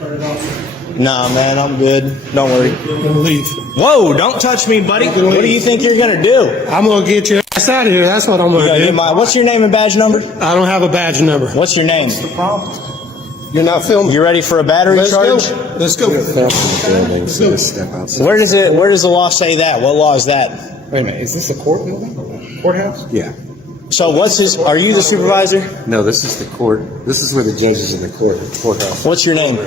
Nah, man, I'm good. Don't worry. I'm gonna leave. Whoa, don't touch me, buddy. What do you think you're going to do? I'm gonna get your ass out of here. That's what I'm gonna do. What's your name and badge number? I don't have a badge number. What's your name? What's the problem? You're not filming. You ready for a battery charge? Let's go. Where does the law say that? What law is that? Wait a minute, is this a court building? Courthouse? Yeah. So are you the supervisor? No, this is the court. This is where the judges in the courthouse. What's your name?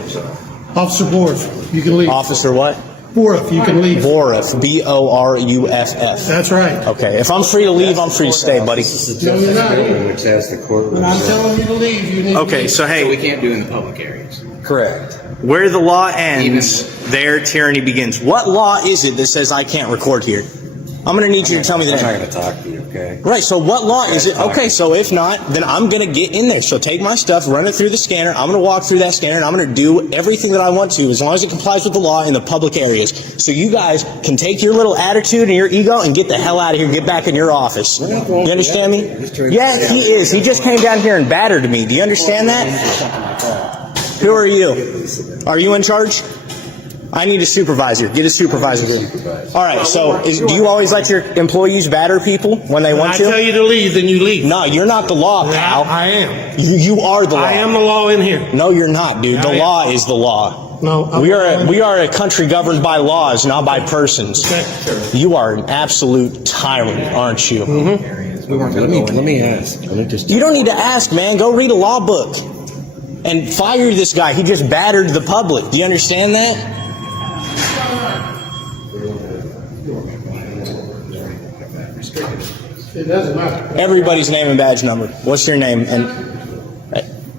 Officer Borf, you can leave. Officer what? Borf, you can leave. Boruff, B-O-R-U-F-F. That's right. Okay, if I'm free to leave, I'm free to stay, buddy. This is the justice building, which has the courtroom. When I'm telling you to leave, you need to Okay, leave. so So we hey, can't do in the public areas. Correct. where the law ends, there tyranny begins. What law is it that says I can't record here? I'm going to need you to tell me the I'm not name. going to talk to you, okay? Right, so what law is it? Okay, so if not, then I'm going to get in there. So take my stuff, run it through the scanner. I'm going to walk through that scanner, and I'm going to do everything that I want to, as long as it complies with the law in the public areas. So you guys can take your little attitude and your ego and get the hell out of here and get back in your office. You understand me? Yeah, he is. He just came down here and battered me. Do you understand that? Who are you? Are you in charge? I need a supervisor. Get a supervisor. All right, so do you always let your employees batter people when they want I to? tell you to leave, then you leave. No, you're not the law, pal. I am. You are the law. I am the law in here. No, you're not, dude. The I am. law is the law. No, I'm We are a country governed by laws, not by persons. Okay. You are an absolute tyrant, aren't you? Mm-hmm. Let me ask. Let me just. You don't need to ask, man. Go read a law book and fire this guy. He just battered the public. Do you understand that? It doesn't matter. Everybody's name and badge number. What's your name? And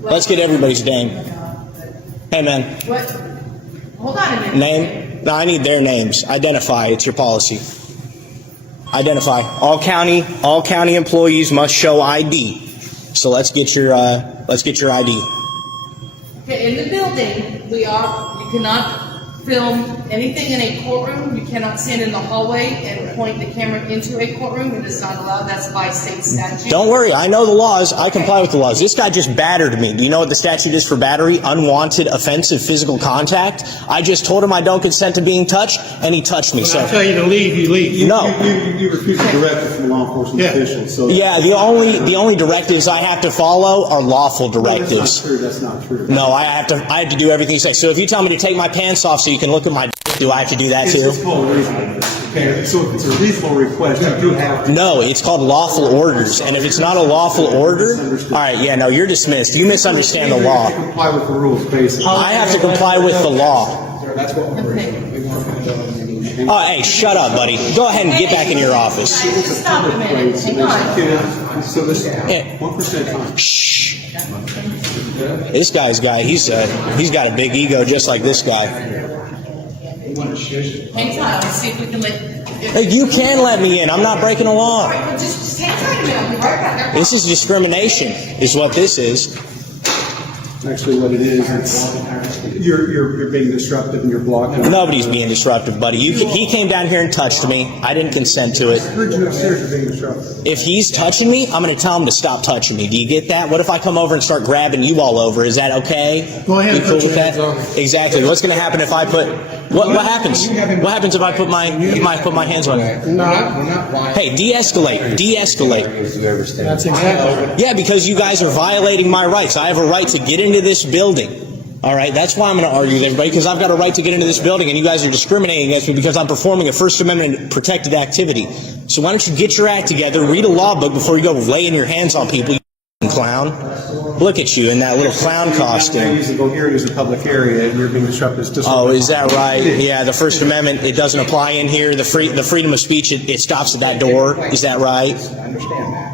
let's get everybody's name. Hey, man. What? Hold on a minute. Name? No, I need their names. Identify. It's your policy. Identify. All county employees must show ID. So let's get your ID. Okay, in the building, you cannot film anything in a courtroom. You cannot stand in the hallway and point the camera into a courtroom. It is not allowed. That's by state statute. Don't worry. I know the laws. I comply with the laws. This guy just battered me. Do you know what the statute is for battery? Unwanted offensive physical contact. I just told him I don't consent to being touched, and he touched me. When So I tell you to leave, you leave. no. You refuse a directive from a law enforcement official. So Yeah, the only directives I have to follow are lawful directives. That's not true. No, I have to do everything you say. So if you tell me to take my pants off so you can look at my dick, do I have to do that too? It's called reasonable. Okay, so if it's a reasonable request, you do have to. No, it's called lawful orders. And if it's not a lawful order, all right, yeah, no, you're dismissed. You misunderstand the law. You comply with the rules, basically. I have to comply with the law. That's what we're Oh, hey, shut up, buddy. Go ahead and get back in your office. Stop a minute. Hang on. So this Yeah. 1% time. Shh. This he's got a big ego just like this guy. Hang tight. Let's see if we can let. Hey, you can let me in. I'm not breaking the law. Just hang tight a minute. I'll be right back. This is discrimination, is what this is. Actually, what it is, it's you're being disruptive and you're blocking. Nobody's being disruptive, buddy. He came down here and touched me. I didn't consent to it. I heard you upstairs are being disruptive. If he's touching me, I'm going to tell him to stop touching me. Do you get that? What if I come over and start grabbing you all over? Is that okay? Go ahead You and cool put with your that? hands on me. Exactly. What's going to happen if I put... What happens? What happens if I put my hands on you? We're not lying. Hey, de-escalate. De-escalate. That's exactly. Yeah, because you guys are violating my rights. I have a right to get into this building. All right, that's why I'm going to argue with everybody, because I've got a right to get into this building, and you guys are discriminating against me because I'm performing a First Amendment protected activity. So why don't you get your act together, read a law book before you go laying your hands on people, you clown. Look at you in that little clown I costume. use the go here is a public area and you're being disruptive. It's just Oh, is that right? Yeah, the First Amendment, it doesn't apply in here. The freedom of speech, it stops at that door. Is that right? I understand that.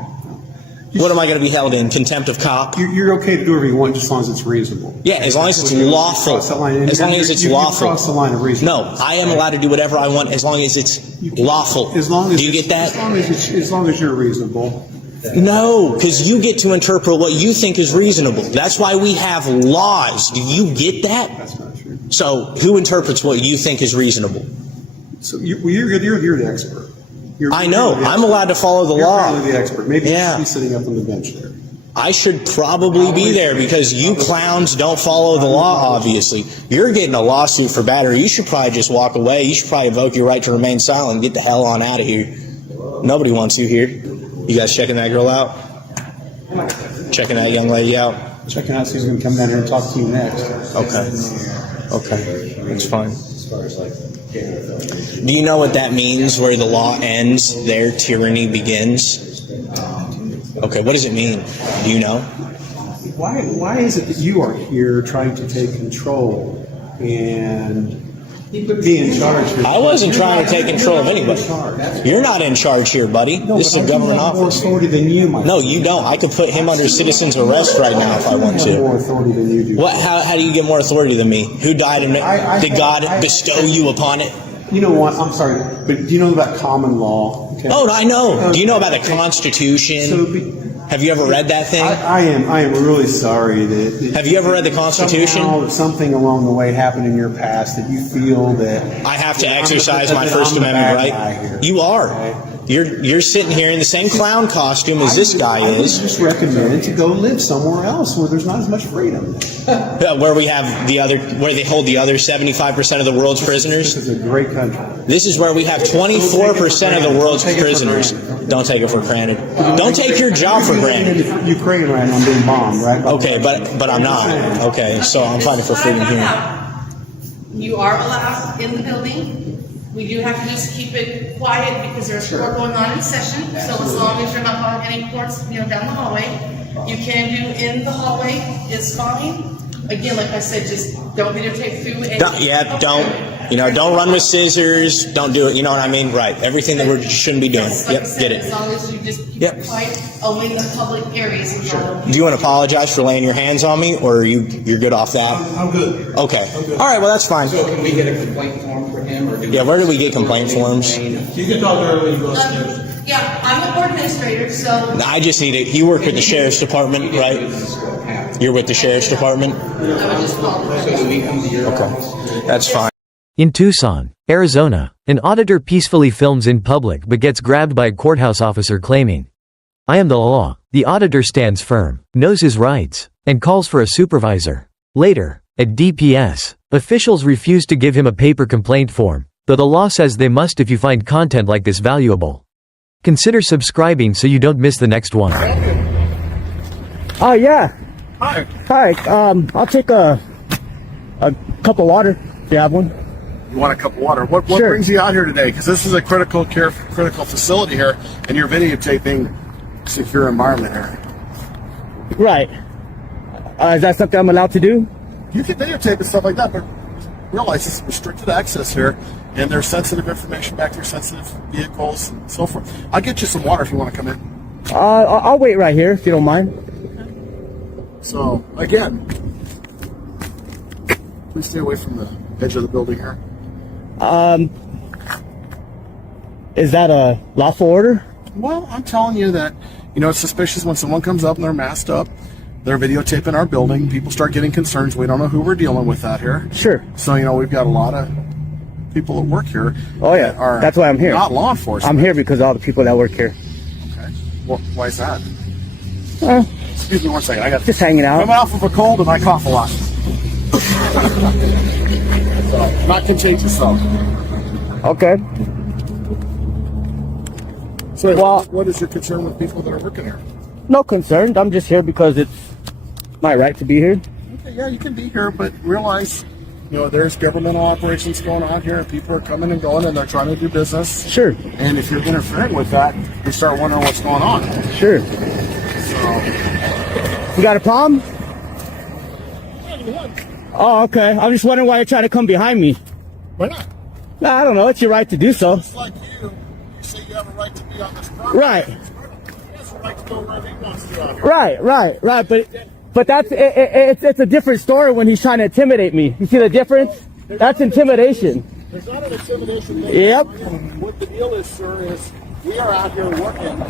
What am I going to be held in? Contempt of cop? You're okay to do whatever you want, just as long as it's reasonable. Yeah, as long as it's lawful. Cross that line. As long as it's You lawful. cross the line of reason. No, I am allowed to do whatever I want as long as it's lawful. As long as Do you get that? As long as you're reasonable. No, because you get to interpret what you think is reasonable. That's why we have laws. Do you get that? That's not true. So who interprets what you think is reasonable? So you're the expert. I know. I'm allowed to follow the You're law. clearly the expert. Maybe Yeah. you should be sitting up on the bench there. I should probably be there because you clowns don't follow the law, obviously. You're getting a lawsuit for battery. You should probably just walk away. You should probably invoke your right to remain silent and get the hell on out of here. Nobody wants you here. You guys checking that girl out? Checking that young lady out? Checking out, who's going to come down here and talk to you next. Okay, that's fine. Do you know what that means, where the law ends, there tyranny begins? Okay, what does it mean? Do you know? Why is it that you are here trying to take control and be in charge here? I wasn't trying to take control of anybody. You're not in charge here, buddy. This is a government office. More authority than you, my No, you don't. I could put him under citizen's arrest right now if I want to. more authority than you do. What? How do you get more authority than me? Who died and did God bestow you upon it? You know what? I'm sorry, but do you know about common law? Okay. Oh, I know. Do you know about the Constitution? Have you ever read that thing? I am really sorry that. Have you ever read the Constitution? Somehow, something along the way happened in your past that you feel that I have to exercise my First Amendment right. You are. Okay. You're sitting here in the same clown costume as this guy I would is. just recommend to go live somewhere else where there's not as much freedom. Where we have where they hold the other 75% of the world's prisoners. This is a great country. This is where we have 24% of the world's prisoners. Don't take it for granted. Don't take your job for granted. Ukraine right now, I'm being bombed, right? Okay, but I'm not. Okay, so I'm fighting for freedom here. You are allowed in the building. We do have to just keep it quiet because there's court going on in session. So as long as you're not having any courts, down the hallway, you can do in the hallway is fine. Again, like I said, just don't videotape through. Don't run with scissors. Don't do it. You know what I mean? Right. Everything that we shouldn't be doing. Yes, like I Yep. said, Get it. As long as you just keep it quiet, only in the public areas. Do you want to apologize for laying your hands on me, or you're good off that? I'm good. Okay. All right. Well, that's fine. So can we get a complaint form for him, or do we? Yeah. Where do we get complaint forms? You can talk to her when you go upstairs. Yeah, I'm a court administrator, so I just need it. You work with the sheriff's department, right? You're with the sheriff's department. I would just call it. So do we come to your office? Okay. That's fine. In Tucson, Arizona, an auditor peacefully films in public but gets grabbed by a courthouse officer claiming, "I am the law." The auditor stands firm, knows his rights, and calls for a supervisor. Later, at DPS, officials refuse to give him a paper complaint form, though the law says they must if you find content like this valuable. Consider subscribing so you don't miss the next one. Oh yeah. Hi. Hi. I'll take a cup of water if you have one. You want a cup of water. What Sure. brings you out here today? Because this is a critical facility here, and you're videotaping secure environment here. Right. Is that something I'm allowed to do? You can videotape and stuff like that, but realize this is restricted access here, and there's sensitive information back there, sensitive vehicles, and so forth. I'll get you some water if you want to come in. I'll wait right here if you don't mind. So, again, please stay away from the edge of the building here. Is that a lawful order? Well, I'm telling you that, it's suspicious when someone comes up and they're masked up, they're videotaping our building, people start getting concerns. We don't know who we're dealing with out here. Sure. So, we've got a lot of people that work here. Oh yeah. that are That's why I'm here. Not law enforcement. I'm here because of all the people that work here. Okay. Well, why is that? Uh, Excuse me one second. I got just hanging out. I'm off of a cold and I cough a lot. So, not contagious though. Okay. So, Well- what is your concern with people that are working here? No concern. I'm just here because it's my right to be here. Okay, yeah, you can be here, but realize, there's governmental operations going on here, and people are coming and going, and they're trying to do business. Sure. And if you're interfering with that, you start wondering what's going on. Sure. So, You got a problem? Oh, okay. I'm just wondering why you're trying to come behind me. why not? Nah, I don't know. It's your right to do so. It's like you say you have a right to be on this property. Right. He has a right to go wherever he wants to out here. Right. But it's a different story when he's trying to intimidate me. You see the difference? That's intimidation. There's not an intimidation. Yep. What the deal is, sir, is we are out here working.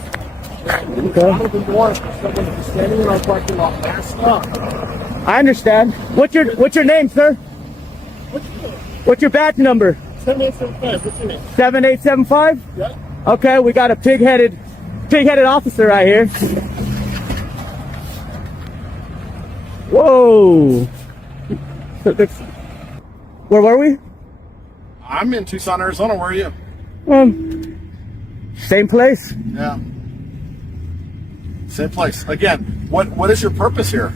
Okay. Out of the door, someone is standing in our parking lot masked up. I understand. What's your name, sir? What's your badge number? 7875. What's your name? 7875? Yeah. Okay, we got a pig-headed officer right here. Whoa. Where were we? I'm in Tucson, Arizona. Where are you? Same place. Yeah. Same place. Again, what is your purpose here?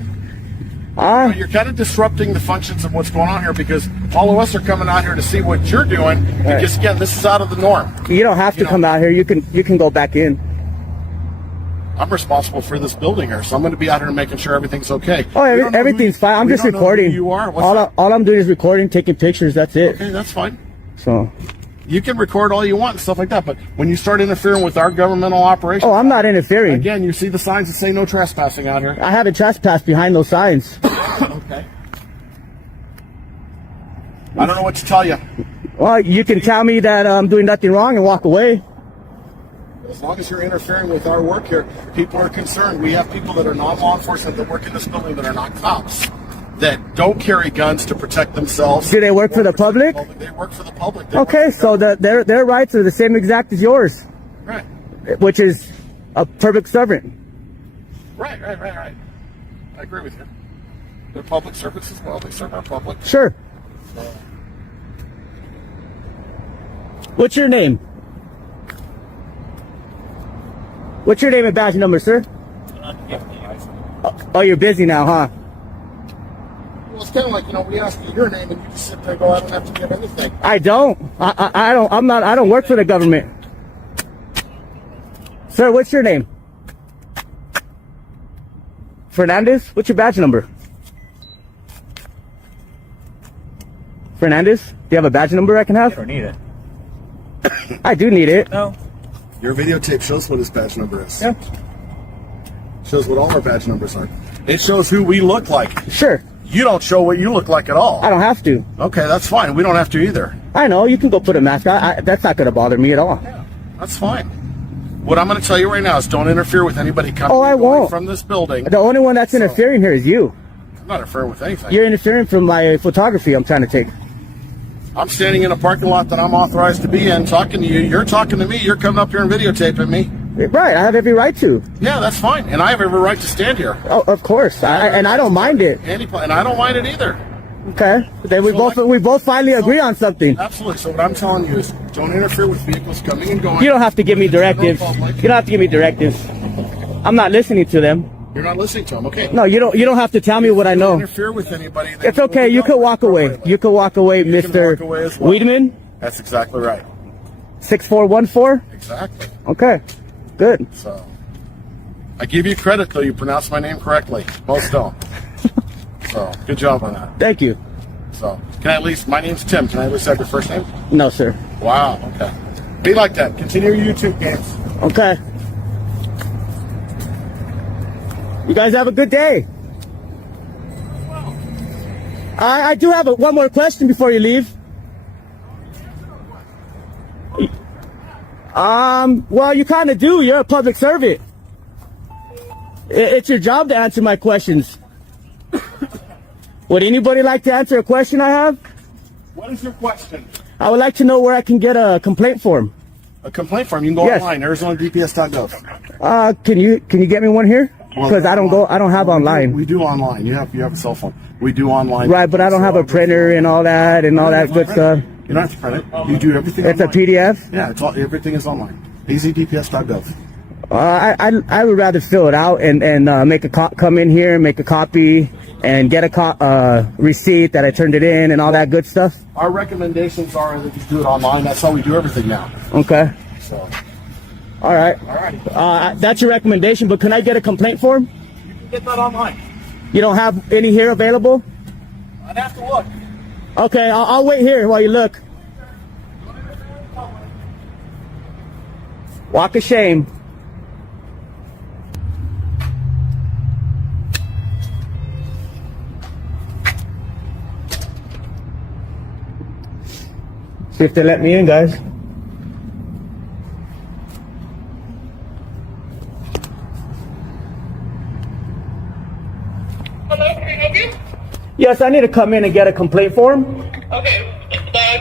You're kind of disrupting the functions of what's going on here because all of us are coming out here to see what you're doing. Because again, this is out of the norm. You don't have to come out here. You can go back in. I'm responsible for this building here, so I'm going to be out here making sure everything's okay. Oh, everything's fine. I'm just recording. You are. All I'm doing is recording, taking pictures. That's it. Okay, that's fine. So. You can record all you want and stuff like that, but when you start interfering with our governmental operations... Oh, I'm not interfering. Again, you see the signs that say no trespassing out here. I haven't trespassed behind those signs. Okay. I don't know what to tell you. Well, you can tell me that I'm doing nothing wrong and walk away. As long as you're interfering with our work here, people are concerned. We have people that are non-law enforcement that work in this building that are not cops, that don't carry guns to protect themselves. Do they work for the public? They work for the public. Okay, so their rights are the same exact as yours. Right. Which is a public servant. Right. I agree with you. They're public servants as well. They serve our public. Sure. What's your name? What's your name and badge number, sir? Oh, you're busy now, huh? Well, it's kind of like, we ask you your name and you just sit there and go, I don't have to give anything. I don't. I don't work for the government. Sir, what's your name? Fernandez? What's your badge number? Fernandez? Do you have a badge number I can have? I don't need it. I do need it. No. Your videotape shows what his badge number is. Yeah. Shows what all our badge numbers are. It shows who we look like. Sure. You don't show what you look like at all. I don't have to. Okay, that's fine. We don't have to either. I know. You can go put a mask on. That's not going to bother me at all. Yeah, that's fine. What I'm going to tell you right now is don't interfere with anybody coming I and going won't. from this building. The only one that's interfering here is you. I'm not interfering with anything. You're interfering from my photography I'm trying to take. I'm standing in a parking lot that I'm authorized to be in, talking to you. You're talking to me. You're coming up here and videotaping me. Right. I have every right to. Yeah, that's fine. And I have every right to stand here. Oh, of course. And I don't mind it. And I don't mind it either. Okay. Then we both finally agree on something. Absolutely. So what I'm telling you is don't interfere with vehicles coming and going. You don't have to give me directives. You don't have to give me directives. I'm not listening to them. You're not listening to them, okay? No, you don't have to tell me what I know. Don't interfere with anybody. It's okay. You can walk away. You can walk away, Mr. walk away as well. Weedman. That's exactly right. 6414. Exactly. Okay. Good. So, I give you credit though. You pronounce my name correctly. Most don't. So, good job on that. Thank you. So, can I at least? My name's Tim. Can I at least have your first name? No, sir. Wow. Okay. Be like that. Continue your YouTube games. Okay. You guys have a good day. I do have one more question before you leave. Well, you kind of do. You're a public servant. It's your job to answer my questions. Would anybody like to answer a question I have? What is your question? I would like to know where I can get a complaint form. A complaint form. You can go Yes. online. ArizonaDPS.gov. Can you get me one here? Because I don't have online. We do online. You have a cell phone. We do online. Right, but I don't have a printer and all that good stuff. You don't have to print it. You do everything. It's a online. PDF. Yeah, everything is online. AZDPS.gov. I would rather fill it out and make come in here, make a copy, and get a receipt that I turned it in and all that good stuff. Our recommendations are that you do it online. That's how we do everything now. Okay. So. All right. All right. That's your recommendation, but can I get a complaint form? You can get that online. You don't have any here available? I'd have to look. Okay, I'll wait here while you look. Walk of shame. See if they let me in, guys. Hello, can I help you? Yes, I need to come in and get a complaint form. Okay, the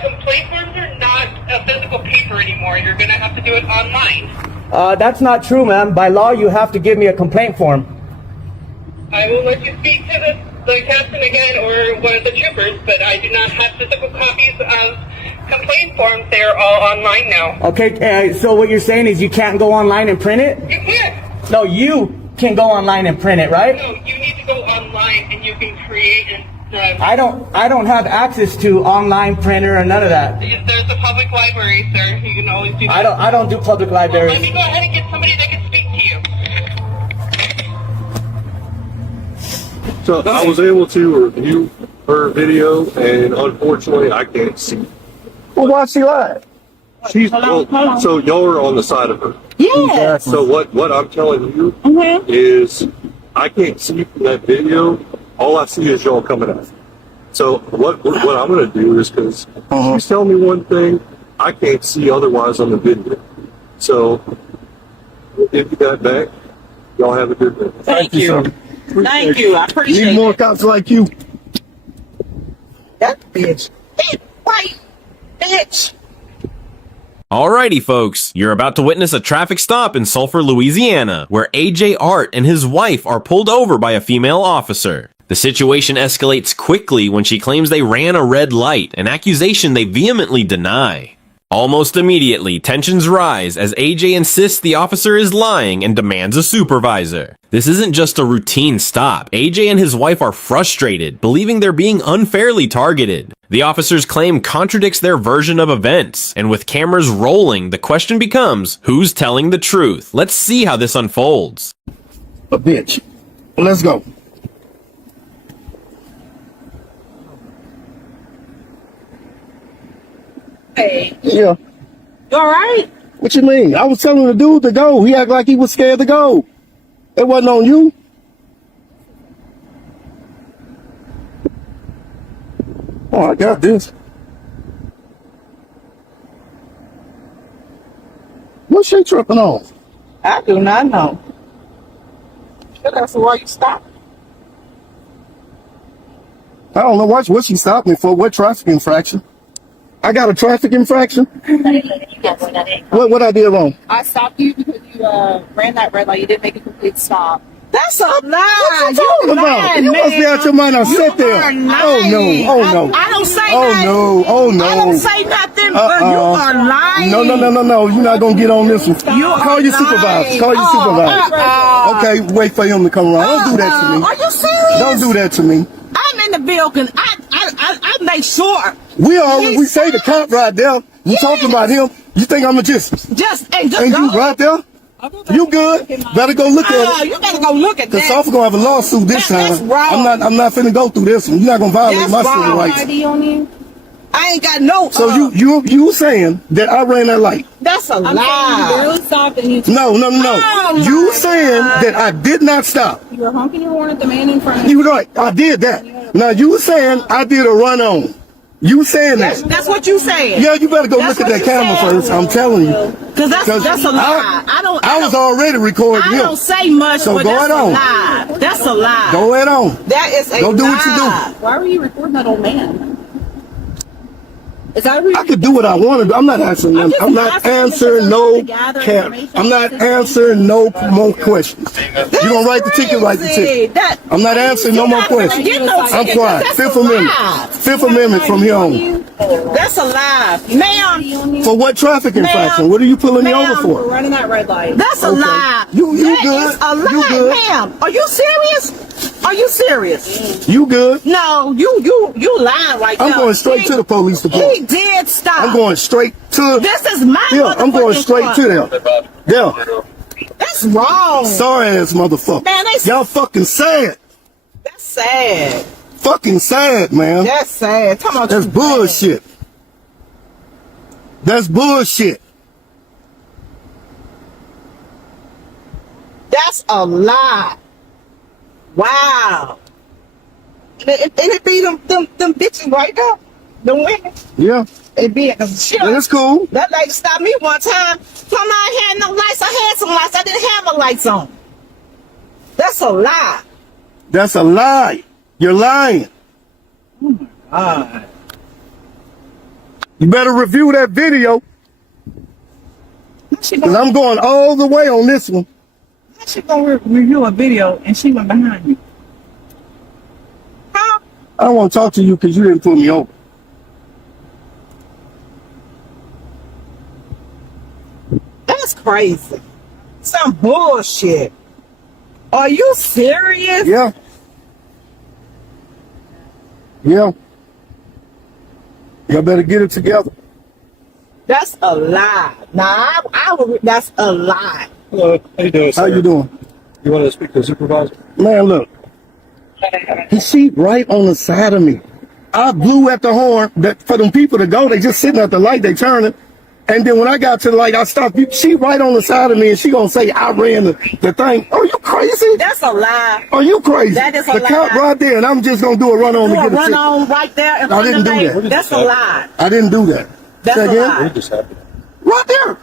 complaint forms are not a physical paper anymore. You're gonna have to do it online. That's not true, ma'am. By law, you have to give me a complaint form. I will let you speak to the the captain again or one of the troopers, but I do not have physical copies of complaint forms. They're all online now. Okay, so what you're saying is you can't go online and print it? You can't. No, you can go online and print it, right? No, you need to go online and you can create and. I don't have access to online printer or none of that. There's a public library, sir. You can always do that. I don't do public Well, libraries. let me go ahead and get somebody that can speak to you. So I was able to review her video, and unfortunately, I can't see. Well, why she lied? She's well, so y'all are on the side of her. Yeah. So what I'm telling you is, I can't see from that video. All I see is y'all coming at me. So what I'm going to do is, because she's telling me one thing, I can't see otherwise on the video. So we'll give you that back. Y'all have a good day. Thank you. Thank you. I appreciate Need more cops like you. that bitch. Bitch, white bitch. Alrighty folks, you're about to witness a traffic stop in Sulphur, Louisiana, where AJ Art and his wife are pulled over by a female officer. The situation escalates quickly when she claims they ran a red light, an accusation they vehemently deny. Almost immediately, tensions rise as AJ insists the officer is lying and demands a supervisor. This isn't just a routine stop. AJ and his wife are frustrated, believing they're being unfairly targeted. The officer's claim contradicts their version of events, and with cameras rolling, the question becomes, who's telling the truth? Let's see how this unfolds. A bitch. Let's go. Hey, Yeah. you all right? What you mean? I was telling the dude to go. He acted like he was scared to go. It wasn't on you. Oh, I got this. What's she tripping on? I do not know. That's why you stopped. I don't know what she stopped me for. What traffic infraction? I got a traffic infraction? What I did wrong? I stopped you because you ran that red light. You didn't make a complete stop. That's a lie. What you talking about? You must be out your mind. I sit there. Oh no. Oh no. I don't say Oh nothing. no. Oh no. I don't say nothing, but you are lying. No. You're not gonna get on this one. You Call your supervisor. Call your supervisor. Okay, wait for him to come around. Don't do that to me. Are you serious? Don't do that to me. I'm in the building. I make sure. We say the cop right there. You talking about him? You think I'ma just And you right there? You good? Better go look at it. You better go look at Cause that. I'm gonna have a lawsuit this That's time. wrong. I'm not finna go through this one. You're not gonna violate That's my civil wrong. rights. ID on you? I ain't got no. So you saying that I ran that light? That's a I'm saying you lie. barely stopped and you No. Oh, You my saying God. that I did not stop? were honking your horn at the man in front of you. You right. I did that. Now you saying I did a run on? You saying that? That's what you saying. Yeah, you better go That's look at what that you camera said. first. I'm telling you. Cause that's a lie. I was already recording I him. don't say much, So but go that's ahead on. a lie. That's a lie. Go ahead on. That is a Go lie. do what you do. Why were you recording that old man? Is that I could do what I want to do. I'm not answering them. I'm not answering no I'm not answering no more questions. You gonna write the ticket, write the ticket. I'm not answering no more questions. I'm quiet. Fifth Amendment from here on. That's a lie, ma'am. For what traffic infraction? What are you pulling me over For for? running that red light. That's a lie. You That good. is a lie, You good. ma'am. Are you serious? Are you serious? You good. No, you lying right now. I'm going straight to the police He department. did stop. I'm going straight to This is my I'm going motherfucking straight car. to them. Yeah. That's wrong. Sorry ass motherfucker. Man, Y'all fucking sad. That's sad. Fucking sad, man. That's sad. Talking about That's you bullshit. That's bullshit. That's a lie. Wow. And it be them bitches right there. Them women. Yeah. It be shit. That's cool. That lady stopped me one time. Told me I had no lights. I had some lights. I didn't have my lights on. That's a lie. That's a lie. You're lying. God. You better review that video. She Because gonna, I'm going all the way on this one. she gonna review a video and she went behind you. I don't want to talk to you because you didn't pull me over. That's crazy. Some bullshit. Are you serious? Yeah. Yeah. Y'all better get it together. That's a lie. Nah, I would. That's a lie. Hello, how you doing, sir? How you doing? You want to speak to the supervisor? Man, look. She right on the side of me. I blew at the horn that for them people to go. They just sitting at the light. They turning. And then when I got to the light, I stopped. She right on the side of me, and she gonna say I ran the thing. Are you crazy? That's a lie. Are you crazy? That is a the lie. cop right there, and I'm just gonna do a run on to get a run ticket. on right there in I front didn't of do that. That's a lie. I didn't do that. That's Say a again? lie. What just happened? Right there.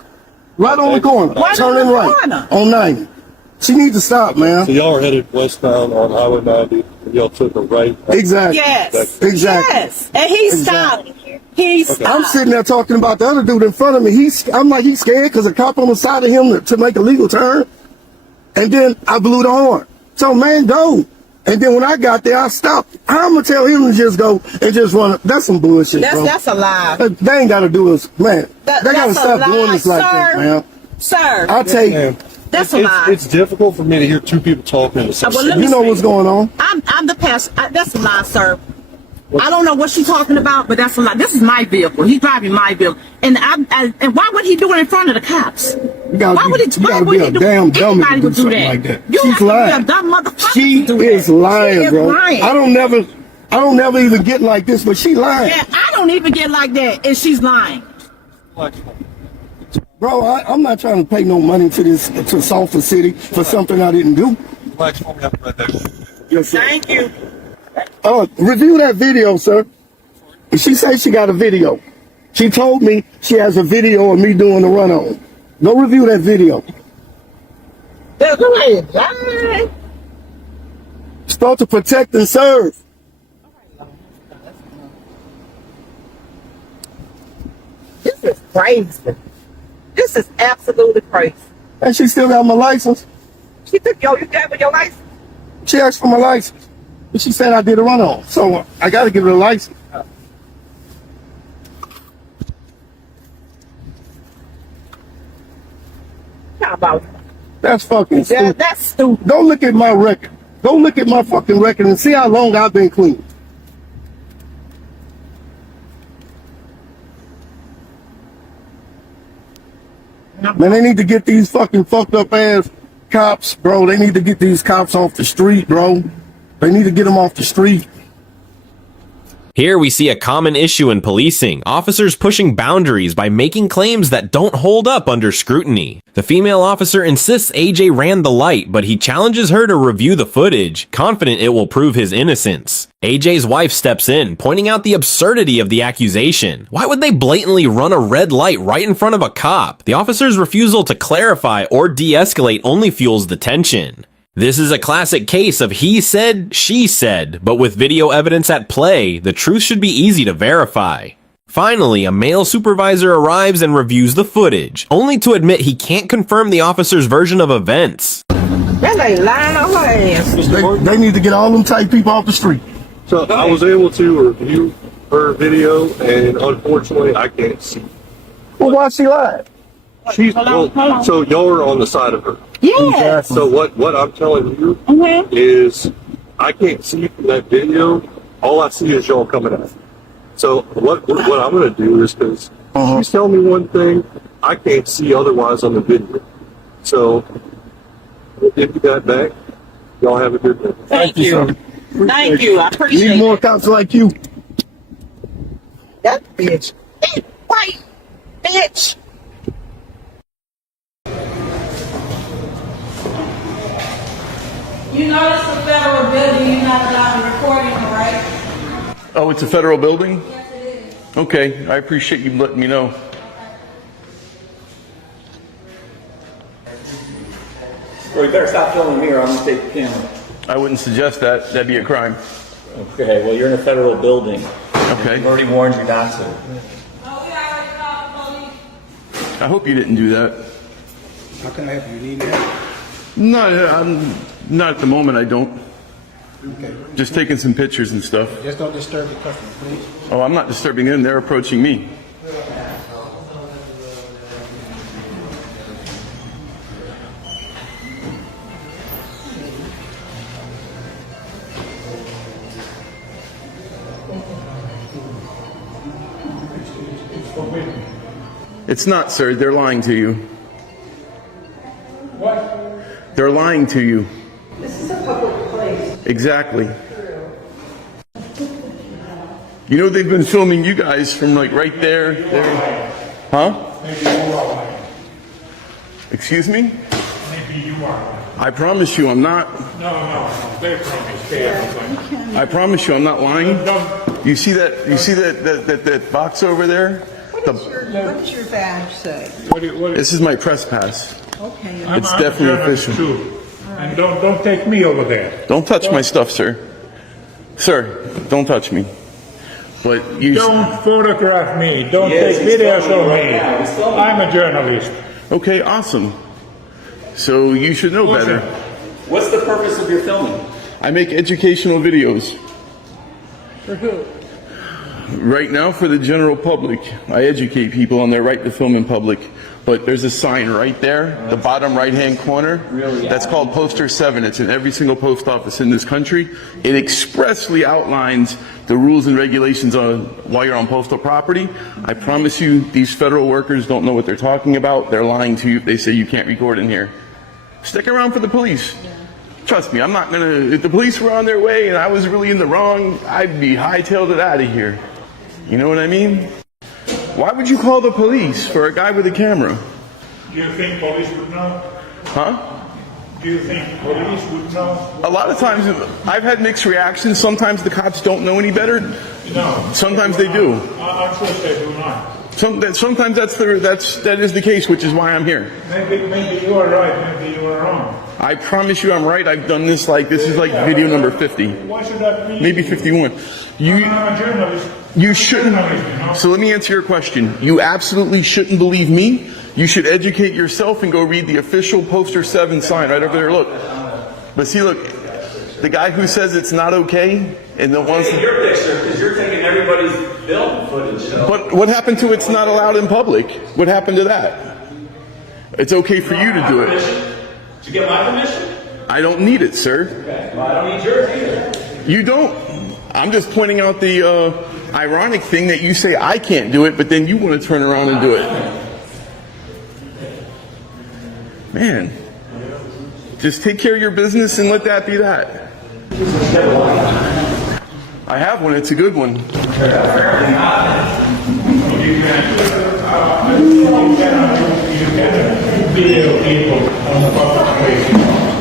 Right on the corner. Right Turning on the right. corner. On 90. She needs to stop, man. So y'all are headed westbound on Highway 90, and y'all took a right. Exactly. Yes. Exactly. Yes. And he stopped. He stopped. I'm sitting there talking about the other dude in front of me. I'm like, he's scared because a cop on the side of him to make a legal turn. And then I blew the horn. So, man, go. And then when I got there, I stopped. I'm going to tell him to just go and just run. That's some bullshit, bro. That's a lie. They ain't got to do this. Man, they got to that's a stop doing lie, this like that, sir. man. Sir. I take Ma'am, That's a lie. It's difficult for me to hear two people talking at the same Well, let time. me You know see. what's going on. I'm the pastor. That's a lie, sir. I don't know what she's talking about, but that's a lie. This is my vehicle. He's driving my vehicle, and and why would he do it in front of the cops? You gotta Why be, would he? you Why gotta would be he a do? damn dummy Anybody to do would do something that. like that. You She's have to lying. be a dumb motherfucker She to do is that. lying, She is bro. lying. I don't never even get like this, but she lying. Yeah, I don't even get like that, and she's lying. Bro, I'm not trying to pay no money to Sulphur City for something I didn't do. Yes, sir. Thank you. Review that video, sir. She says she got a video. She told me she has a video of me doing the run on. Go review that video. That's lying. Supposed to protect and serve. This is crazy. This is absolutely crazy. And she still got my license. She took you got with your license. She asked for my license. But she said I did a run on. So I got to give her a license. How about That's fucking stupid. that's stupid. Go look at my record. Go look at my fucking record and see how long I've been clean. Man, they need to get these fucking fucked up ass cops, bro. They need to get these cops off the street, bro. They need to get them off the street. Here we see a common issue in policing, officers pushing boundaries by making claims that don't hold up under scrutiny. The female officer insists AJ ran the light, but he challenges her to review the footage, confident it will prove his innocence. AJ's wife steps in, pointing out the absurdity of the accusation. Why would they blatantly run a red light right in front of a cop? The officer's refusal to clarify or de-escalate only fuels the tension. This is a classic case of he said, she said, but with video evidence at play, the truth should be easy to verify. Finally, a male supervisor arrives and reviews the footage, only to admit he can't confirm the officer's version of events. That ain't lying on her ass. They need to get all them tight people off the street. So I was able to review her video, and unfortunately, I can't see. Well, why she lied? She's so y'all are on the side of her. Yeah. So what I'm telling you is, I can't see from that video. All I see is y'all coming at me. So what I'm going to do is, because she's telling me one thing, I can't see otherwise on the video. So we'll give you that back. Y'all have a good day. Thank you. Thank you. I appreciate Need it. more cops like you. That bitch. Hey, white bitch. You know it's a federal building, you're not allowed recording, right? Oh, it's a federal building? Yes, it is. Okay, I appreciate you letting me know. Well, you better stop filming me or I'm going to take the camera. I wouldn't suggest that. That'd be a crime. Okay, well, you're in a federal building. Okay. I've already warned you not to. I hope you didn't do that. How can I help you? You need help? No, I'm not at the moment. I don't. Okay. Just taking some pictures and stuff. Just don't disturb the customer, please. Oh, I'm not disturbing them. They're approaching me. It's not, sir. They're lying to you. What? They're lying to you. This is a public place. Exactly. You know they've been filming you guys from like right there. Huh? Maybe you are lying. Excuse me? Maybe you are lying. I promise you I'm not. No. They promise. They have lying. I promise you I'm not lying. Don't. You see that? You see that box over there? What does your badge say? What This is my press pass. Okay. I'm It's definitely journalist official. too. And don't take me over there. Don't touch my stuff, sir. Sir, don't touch me. But you. Don't photograph me. Don't take videos of me. I'm a journalist. Okay, awesome. So you should know better. What's the purpose of your filming? I make educational videos. For who? Right now, for the general public, I educate people on their right to film in public. But there's a sign right there, the bottom right-hand corner. That's called Poster 7. It's in every single post office in this country. It expressly outlines the rules and regulations on while you're on postal property. I promise you, these federal workers don't know what they're talking about. They're lying to you if they say you can't record in here. Stick around for the police. Trust me, I'm not gonna, if the police were on their way and I was really in the wrong, I'd be hightailed it out of here. You know what I mean? Why would you call the police for a guy with a camera? Do you think police would know? Huh? Do you think police would know? A lot of times, I've had mixed reactions. Sometimes the cops don't know any better. No. Sometimes they do. I'm sure they do not. Sometimes that is the case, which is why I'm here. Maybe you are right. Maybe you are wrong. I promise you I'm right. I've done this this is like video number 50. Why should that be? Maybe 51. I'm a journalist. You shouldn't. So let me answer your question. You absolutely shouldn't believe me. You should educate yourself and go read the official Poster 7 sign right over there. Look. But see, look, the guy who says it's not okay, and the ones. Your picture, because you're taking everybody's film footage. But what happened to it's not allowed in public? What happened to that? It's okay for you to do it. Did you get my permission? I don't need it, sir. Okay. Well, I don't need yours either. You don't. I'm just pointing out the ironic thing that you say I can't do it, but then you want to turn around and do it. Man, just take care of your business and let that be that. I have one. It's a good one. You can video people on the public place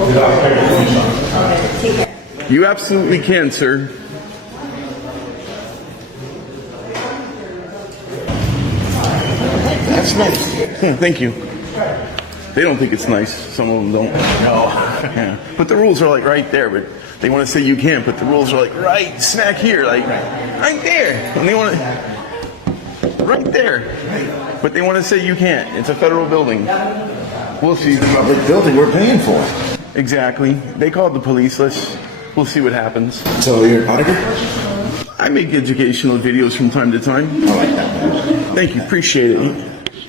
without their permission. You absolutely can, sir. That's nice. Yeah, thank you. They don't think it's nice. Some of them don't. No. Yeah. But the rules are like right there. But they want to say you can't. But the rules are like right smack here, like right there. And they want to right there. But they want to say you can't. It's a federal building. We'll see. It's a public building we're paying for. Exactly. They called the police. We'll see what happens. So you're an auditor? I make educational videos from time to time. I like that, man. Thank you. Appreciate it.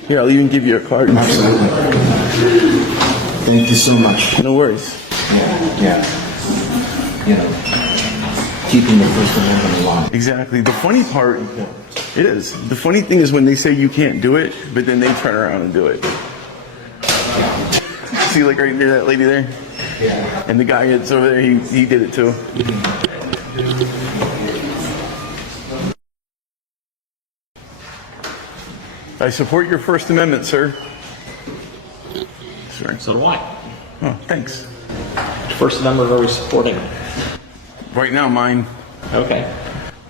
Here, I'll even give you a card. Absolutely. Thank you so much. No worries. Yeah. You know, keeping the First Amendment alive. Exactly. The funny part is, the funny thing is when they say you can't do it, but then they turn around and do it. See, like right there, that lady there? Yeah. And the guy that's over there, he did it too. I support your First Amendment, sir. Sorry. So do I. Oh, thanks. First Amendment are we supporting? Right now, mine. Okay.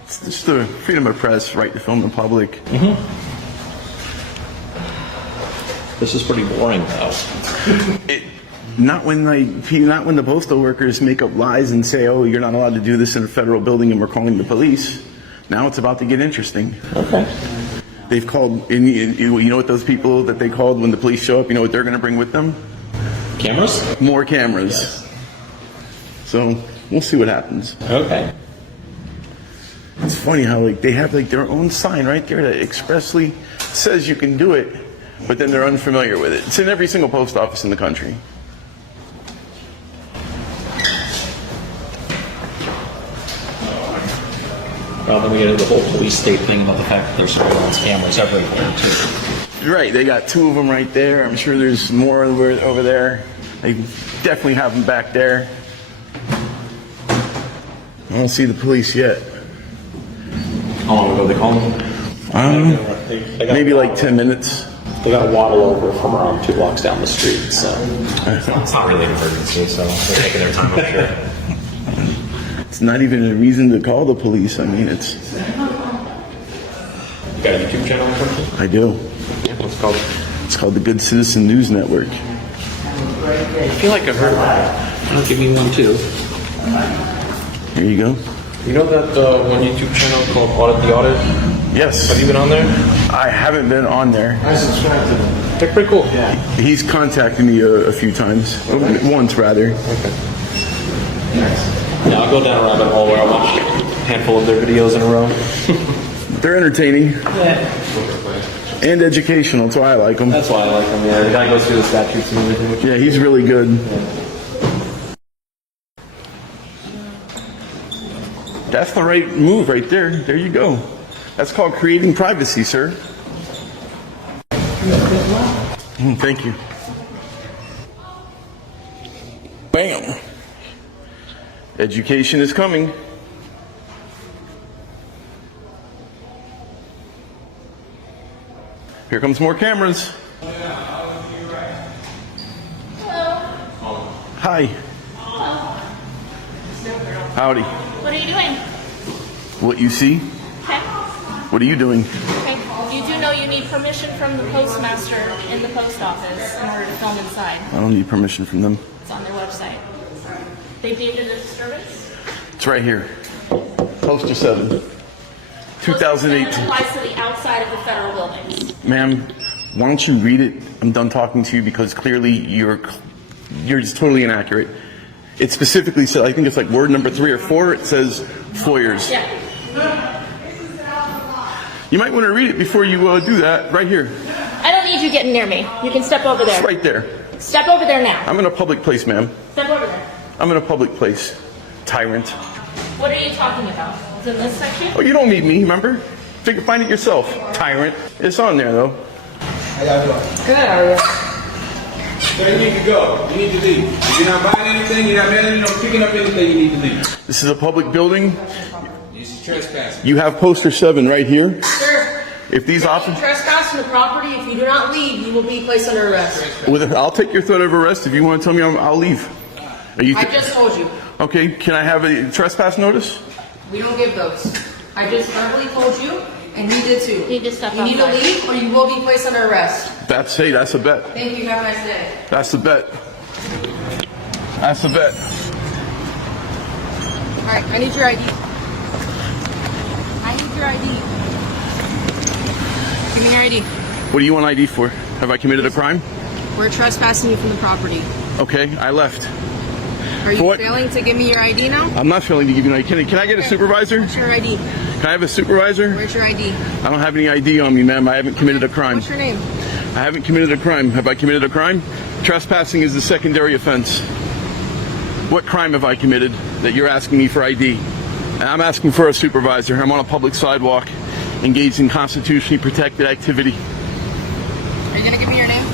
It's just the freedom of press, right to film in public. This is pretty boring, though. Not when the postal workers make up lies and say, "Oh, you're not allowed to do this in a federal building," and we're calling the police. Now it's about to get interesting. Okay. They've called, and you know what those people that they called when the police show up, you know what they're going to bring with them? Cameras? More cameras. So We'll see what happens. Okay. It's funny how like they have like their own sign right there that expressly says you can do it, but then they're unfamiliar with it. It's in every single post office in the country. Well, then we get into the whole police state thing about the fact that there's surveillance cameras everywhere, too. You're right, they got 2 of them right there. I'm sure there's more over there. They definitely have them back there. I don't see the police yet. How long ago they called them? Maybe like 10 minutes. They got to waddle over from around 2 blocks down the street, so it's not really an emergency, so they're taking their time, I'm sure. It's not even a reason to call the police. I mean, it's... You got a YouTube channel or something? I do. Yeah, what's it called? It's called the Good Citizen News Network. I feel like I've heard that. I'll give you one, too. Here you go. You know that one YouTube channel called Audit the Audit? Yes. Have you been on there? I haven't been on there. I subscribe to them. They're pretty cool. Yeah. He's contacted me a few times. Once, rather. Okay. Yeah, I'll go down a rabbit hole where I watch a handful of their videos in a row. They're entertaining. Yeah. And educational. That's why I like them. That's why I like them, yeah. The guy goes through the statutes and everything. Yeah, he's really good. Yeah. That's the right move right there. There you go. That's called creating privacy, sir. Thank you. Bam. Education is coming. Here comes more cameras. Hi. Howdy. What are you doing? What you see? Okay. What are you doing? Okay. You do know you need permission from the postmaster in the post office in order to film inside. I don't need permission from them. It's on their website. They deemed it a disturbance? It's right here. Poster 7. 2018. It applies to the outside of the federal buildings. Ma'am, why don't you read it? I'm done talking to you because clearly you're just totally inaccurate. It specifically said, I think it's like word number 3 or 4, it says foyers. Yeah. You might want to read it before you do that, right here. I don't need you getting near me. You can step over there. It's right there. Step over there now. I'm in a public place, ma'am. Step over there. I'm in a public place. Tyrant. What are you talking about? It's in this section? Oh, you don't need me, remember? Find it yourself, tyrant. It's on there, though. Good, how are you? So you need to go. You need to leave. If you're not buying anything, you're not mailing, picking up anything, you need to leave. This is a public building. This is trespassing. You have poster 7 right here. Sir, If these you officers... trespass on the property. If you do not leave, you will be placed under arrest. I'll take your threat of arrest. If you want to tell me, I'll leave. I just told you. Okay, can I have a trespass notice? We don't give those. I just verbally told you, and he did too. You need to step You need to outside. leave, or you will be placed under arrest. That's a bet. Thank you. Have a nice day. That's a bet. That's a bet. All right, I need your ID. I need your ID. Give me your ID. What do you want ID for? Have I committed a crime? We're trespassing you from the property. Okay, I left. Are you For what? failing to give me your ID now? I'm not failing to give you an ID. Can I get a supervisor? What's your ID? Can I have a supervisor? Where's your ID? I don't have any ID on me, ma'am. I haven't committed a crime. What's your name? I haven't committed a crime. Have I committed a crime? Trespassing is the secondary offense. What crime have I committed that you're asking me for ID? And I'm asking for a supervisor. I'm on a public sidewalk, engaged in constitutionally protected activity. Are you gonna give me your name?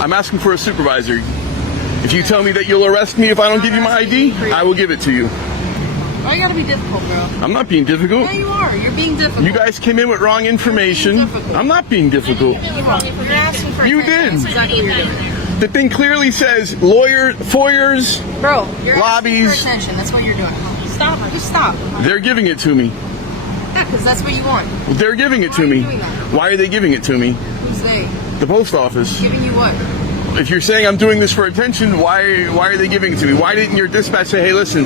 I'm asking for a supervisor. If you tell me that you'll arrest me if I don't give you my ID, I will give it to you. Why you gotta be difficult, bro? I'm not being difficult. Yeah, you are. You're being difficult. You guys came in with wrong information. I'm not being difficult. You're asking for You attention. did. That's exactly what you're doing. The thing clearly says foyers, Bro, you're lobbies. asking for attention. That's what you're doing. Stop. Just stop. They're giving it to me. Yeah, because that's what you want. They're giving it to me. Why are they giving it to me? Who's they? The post office. Giving you what? If you're saying I'm doing this for attention, why are they giving it to me? Why didn't your dispatch say, hey, listen,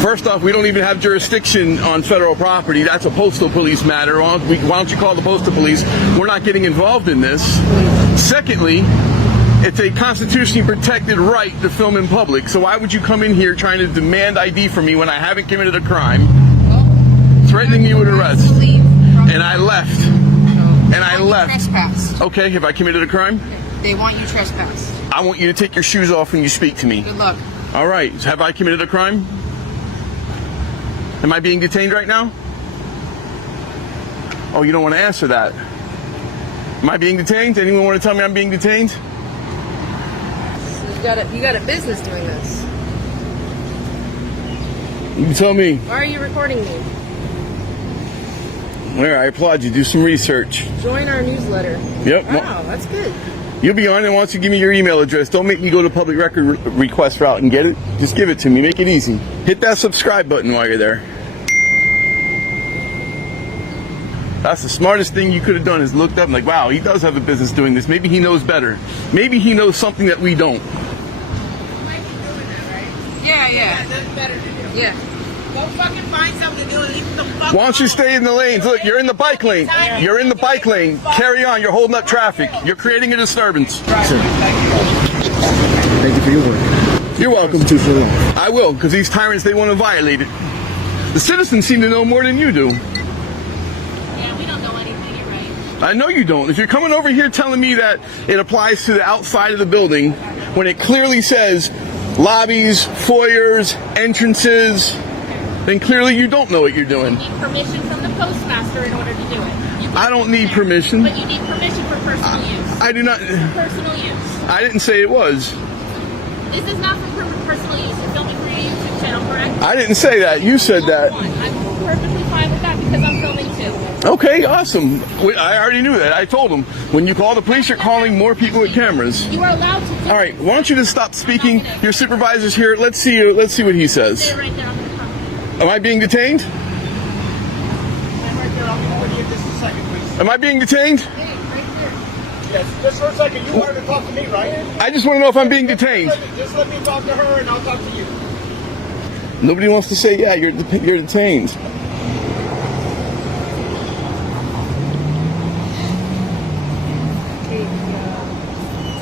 first off, we don't even have jurisdiction on federal property. That's a postal police matter. Why don't you call the postal police? We're not getting involved in this. Secondly, It's a constitutionally protected right to film in public. So why would you come in here trying to demand ID from me when I haven't committed a crime? Threatening me with arrest. And I left. And I left. Trespass. Okay, have I committed a crime? They want you trespass. I want you to take your shoes off when you speak to me. Good luck. All right. Have I committed a crime? Am I being detained right now? Oh, you don't want to answer that. Am I being detained? Anyone want to tell me I'm being detained? So you got a business doing this. You tell me. Why are you recording me? Where? I applaud you. Do some research. Join our newsletter. Yep. Wow, that's good. You'll be on it. Why don't you give me your email address? Don't make me go to public record request route and get it. Just give it to me. Make it easy. Hit that subscribe button while you're there. That's the smartest thing you could have done is looked up and like, wow, he does have a business doing this. Maybe he knows better. Maybe he knows something that we don't. Yeah. That's better to do. Yeah. Go fucking find something to do and leave the fuck. Why don't you stay in the lanes? Look, you're in the bike lane. You're in the bike lane. Carry on. You're holding up traffic. You're creating a disturbance. Thank you for your work. You're welcome. I will, because these tyrants, they want to violate it. The citizens seem to know more than you do. Yeah, we don't know anything. You're right. I know you don't. If you're coming over here telling me that it applies to the outside of the building, when it clearly says lobbies, foyers, entrances, then clearly you don't know what you're doing. You need permission from the postmaster in order to do it. I don't need permission. But you need permission for personal use. I do not. Personal use. I didn't say it was. This is not for personal use. You're filming for your YouTube channel, correct? I didn't say that. You said that. I'm perfectly fine with that because I'm filming too. Okay, awesome. I already knew that. I told them. When you call the police, you're calling more people with cameras. You are allowed to do All right, why don't you just stop speaking? Your supervisor's here. Let's see what he says. Stay right there on the front. Am I being detained? Am I being detained? Yes, just for a second. You wanted to talk to me, right? I just want to know if I'm being detained. Just let me talk to her and I'll talk to you. Nobody wants to say, yeah, you're detained.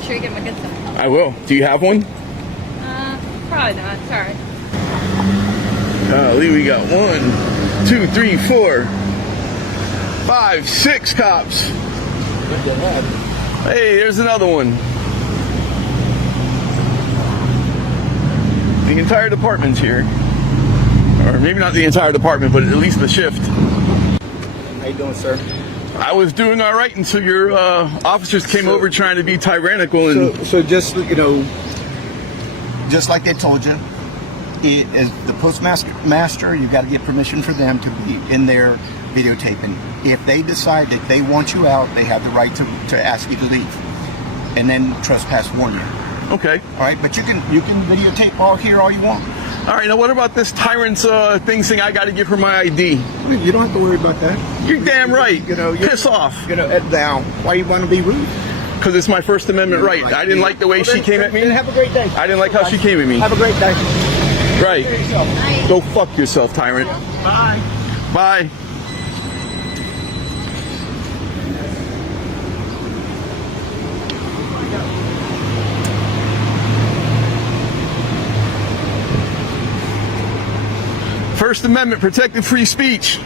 Sure you get my good stuff. I will. Do you have one? Probably not. Sorry. Lee, we got 1, 2, 3, 4, 5, 6 cops. Hey, there's another one. The entire department's here. Or maybe not the entire department, but at least the shift. How you doing, sir? I was doing all right until your officers came over trying to be tyrannical. And So just, just like they told you, as the postmaster, you got to get permission for them to be in there videotaping. If they decide that they want you out, they have the right to ask you to leave, and then trespass warn you. Okay. All right, but you can videotape all you want. All right, now what about this tyrant's thing saying I got to give her my ID? You don't have to worry about that. You're damn right. Piss off. Now, why you want to be rude? Because it's my First Amendment right. I didn't like the way she came at me. Have a great day. I didn't like how she came at me. Have a great day. Right. Go fuck yourself, tyrant. Bye. Bye. First Amendment protected free speech.